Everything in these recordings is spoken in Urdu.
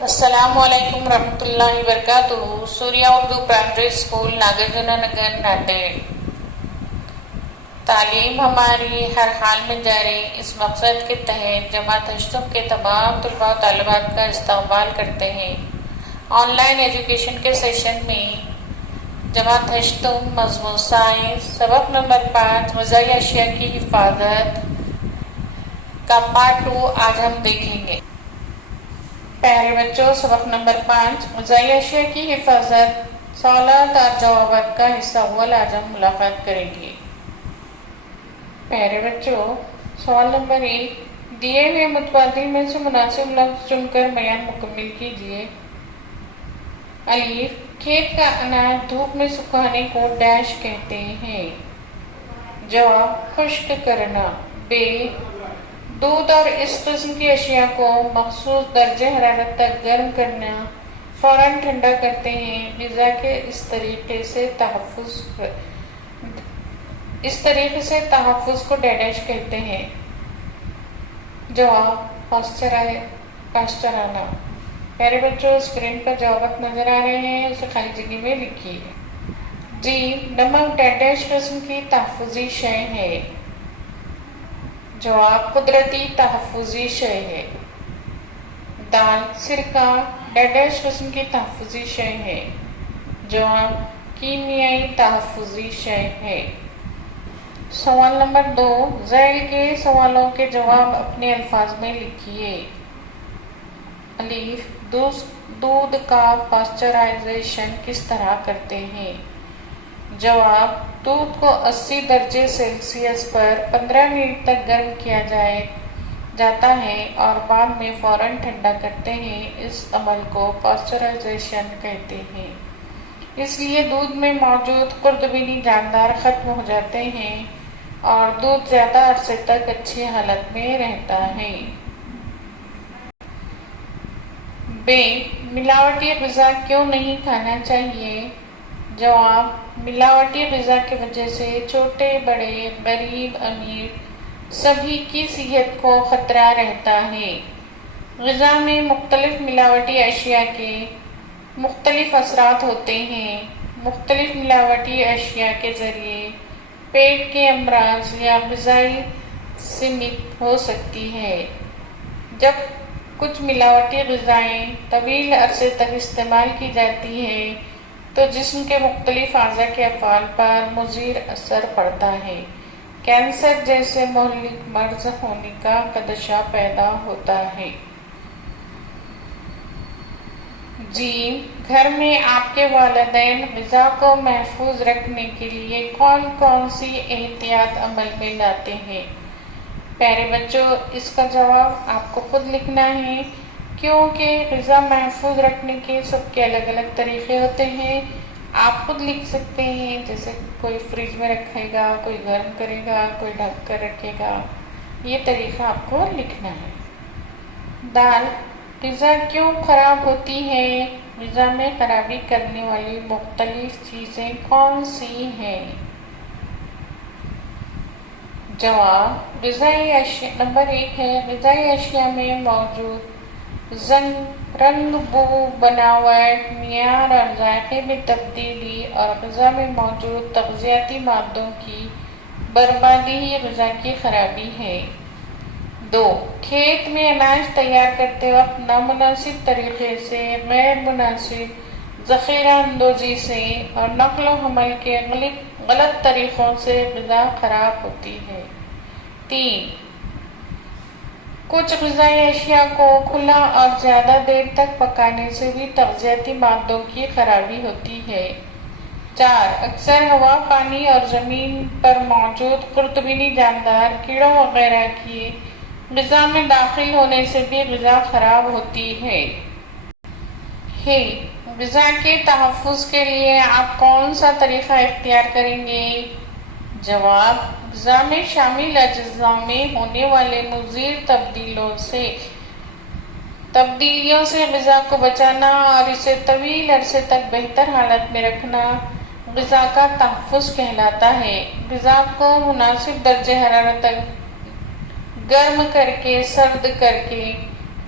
السلام علیکم ورحمۃ اللہ وبرکاتہ۔ سوریہ اردو پرائمری اسکول ناگرجنا نگر ناندیڑ۔ تعلیم ہماری ہر حال میں جاری، اس مقصد کے تحت جماعت ہشتم کے تمام طلباء و طالبات کا استقبال کرتے ہیں۔ آن لائن ایجوکیشن کے سیشن میں جماعت ہشتم مضمون سائنس سبق نمبر 5 غذائی اشیاء کی حفاظت کا پارٹ 2 آج ہم دیکھیں گے۔ پیارے بچوں، سبق نمبر 5 غذائی اشیاء کی حفاظت سوالات اور جوابات کا حصہ اول آج ہم ملاقات کریں گے۔ پیارے بچوں، سوال نمبر 1، دیے ہوئے متبادل میں سے مناسب لفظ چن کر بیان مکمل کیجیے۔ الف، کھیت کا اناج دھوپ میں سکھانے کو ڈیش کہتے ہیں؟ جواب، خشک کرنا۔ ب، دودھ اور اس قسم کی اشیاء کو مخصوص درجہ حرارت تک گرم کرنا فوراً ٹھنڈا کرتے ہیں۔ غذا کے اس طریقے سے تحفظ کو ڈیش کہتے ہیں؟ جواب، پاسچرانا۔ پیارے بچوں، اسکرین پر جوابات نظر آ رہے ہیں، اسے خالی جگہ میں لکھیے۔ جی، نمک ڈیش قسم کی تحفظی شے ہے؟ جواب، قدرتی تحفظی شے ہے۔ دال، سرکہ ڈیش قسم کی تحفظی شے ہے؟ جواب، کیمیائی تحفظی شے ہے۔ سوال نمبر 2، ذیل کے سوالوں کے جواب اپنے الفاظ میں لکھیے۔ الف، دودھ کا پاسچرائزیشن کس طرح کرتے ہیں؟ جواب، دودھ کو 80 درجے سیلسیس پر 15 منٹ تک گرم کیا جاتا ہے اور بعد میں فوراً ٹھنڈا کرتے ہیں۔ اس عمل کو پاسچرائزیشن کہتے ہیں۔ اس لیے دودھ میں موجود خوردبینی جاندار ختم ہو جاتے ہیں اور دودھ زیادہ عرصے تک اچھی حالت میں رہتا ہے۔ ب، ملاوٹی غذا کیوں نہیں کھانا چاہیے؟ جواب، ملاوٹی غذا کی وجہ سے چھوٹے بڑے، غریب امیر سبھی کی صحت کو خطرہ رہتا ہے۔ غذا میں مختلف ملاوٹی اشیاء کے مختلف اثرات ہوتے ہیں۔ مختلف ملاوٹی اشیاء کے ذریعے پیٹ کے امراض یا غذائی سمت ہو سکتی ہے۔ جب کچھ ملاوٹی غذائیں طویل عرصے تک استعمال کی جاتی ہیں تو جسم کے مختلف اعضاء کے افعال پر مضر اثر پڑتا ہے۔ کینسر جیسے مہلک مرض ہونے کا خدشہ پیدا ہوتا ہے۔ جیم، گھر میں آپ کے والدین غذا کو محفوظ رکھنے کے لیے کون کون سی احتیاط عمل میں لاتے ہیں؟ پیارے بچوں، اس کا جواب آپ کو خود لکھنا ہے، کیونکہ غذا محفوظ رکھنے کے سب کے الگ الگ طریقے ہوتے ہیں۔ آپ خود لکھ سکتے ہیں، جیسے کوئی فریج میں رکھے گا، کوئی گرم کرے گا، کوئی ڈھک کر رکھے گا، یہ طریقہ آپ کو لکھنا ہے۔ دال، غذا کیوں خراب ہوتی ہے؟ غذا میں خرابی کرنے والی مختلف چیزیں کون سی ہیں؟ جواب، غذائی اشیاء نمبر 1 ہے، غذائی اشیاء میں موجود رنگ، بو، بناوٹ، معیار اور ذائقے میں تبدیلی اور غذا میں موجود تغذیاتی مادوں کی بربادی ہی غذا کی خرابی ہے۔ 2، کھیت میں اناج تیار کرتے وقت نامناسب طریقے سے، غیر مناسب ذخیرہ اندوزی سے اور نقل و حمل کے غلط طریقوں سے غذا خراب ہوتی ہے۔ 3، کچھ غذائی اشیاء کو کھلا اور زیادہ دیر تک پکانے سے بھی تغذیاتی مادوں کی خرابی ہوتی ہے۔ 4، اکثر ہوا، پانی اور زمین پر موجود خوردبینی جاندار کیڑوں وغیرہ کی غذا میں داخل ہونے سے بھی غذا خراب ہوتی ہے۔ غذا کے تحفظ کے لیے آپ کون سا طریقہ اختیار کریں گے؟ جواب، غذا میں شامل اجزاء میں ہونے والے مضر تبدیلیوں سے غذا کو بچانا اور اسے طویل عرصے تک بہتر حالت میں رکھنا غذا کا تحفظ کہلاتا ہے۔ غذا کو مناسب درجہ حرارت تک گرم کر کے، سرد کر کے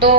2,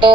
2,